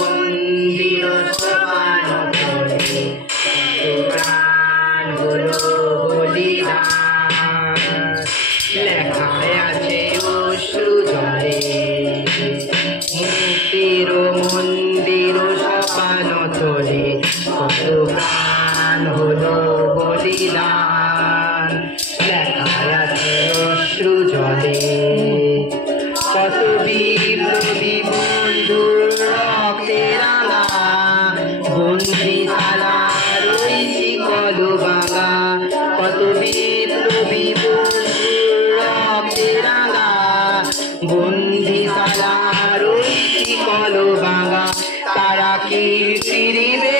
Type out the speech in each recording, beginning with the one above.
মন্দির সোপান তলে প্রাণ হলো বলিদান। লেখায় আছে অশ্রু জলে মুক্তির মন্দির সোপান তলে কত প্রাণ হলো বলিদান। লেখায় আছে অশ্রু জলে কত বিপ্লবী বন্ধুর রক্তে রাঙা বন্দিশালার ওই শিকল ভাঙা। কত বিপ্লবী বন্ধুর রক্তে রাঙা বন্দিশালার ওই শিকল ভাঙা। তারা কি ফিরিবে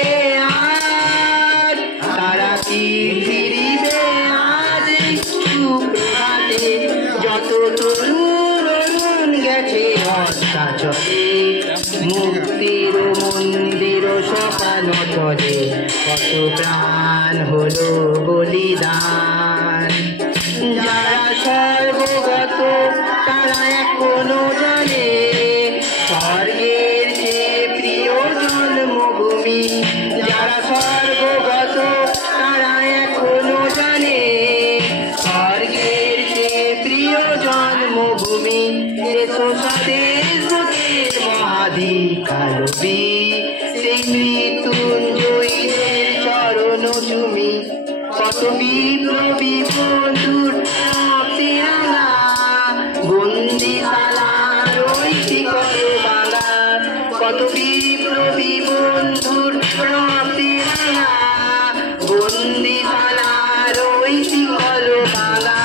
আজ, তারা কি ফিরিবে আজ সুপ্রভাতে? যত তরুণ গেছে অস্তাচলে মুক্তির মন্দির সোপান তলে কত প্রাণ হলো বলিদান। যারা সর্বগত তারা এখনো জানে স্বর্গের চেয়ে প্রিয় জন্মভূমি। যারা সর্বগত তারা এখনো জানে স্বর্গের চেয়ে প্রিয় জন্মভূমি। স্বদেশ মহাধিকারবী সেই মৃত্যুঞ্জয়ীদের চরণ চুমি। কত বিপ্লবী বন্ধুর রক্তে রাঙা বন্দিশালার ওই শিকল ভাঙা। কত বিপ্লবী বন্ধুর রক্তে রাঙা বন্দিশালার ওই শিকল ভাঙা।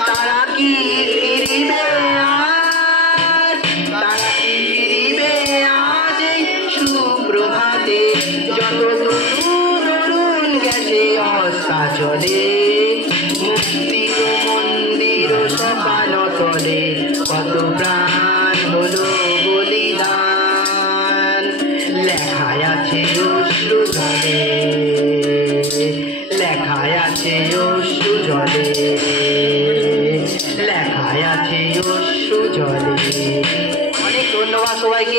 তারা কি ফিরিবে আজ, তারা কি ফিরিবে আজ এই সুপ্রভাতে? যত তরুণ গেছে অস্তাচলে মুক্তির মন্দির সোপান তলে কত প্রাণ হলো বলিদান। লেখায় আছে অশ্রু জলে, লেখায় আছে অশ্রু জলে, লেখায় আছে অশ্রু জলে। অনেক ধন্যবাদ সবাইকে।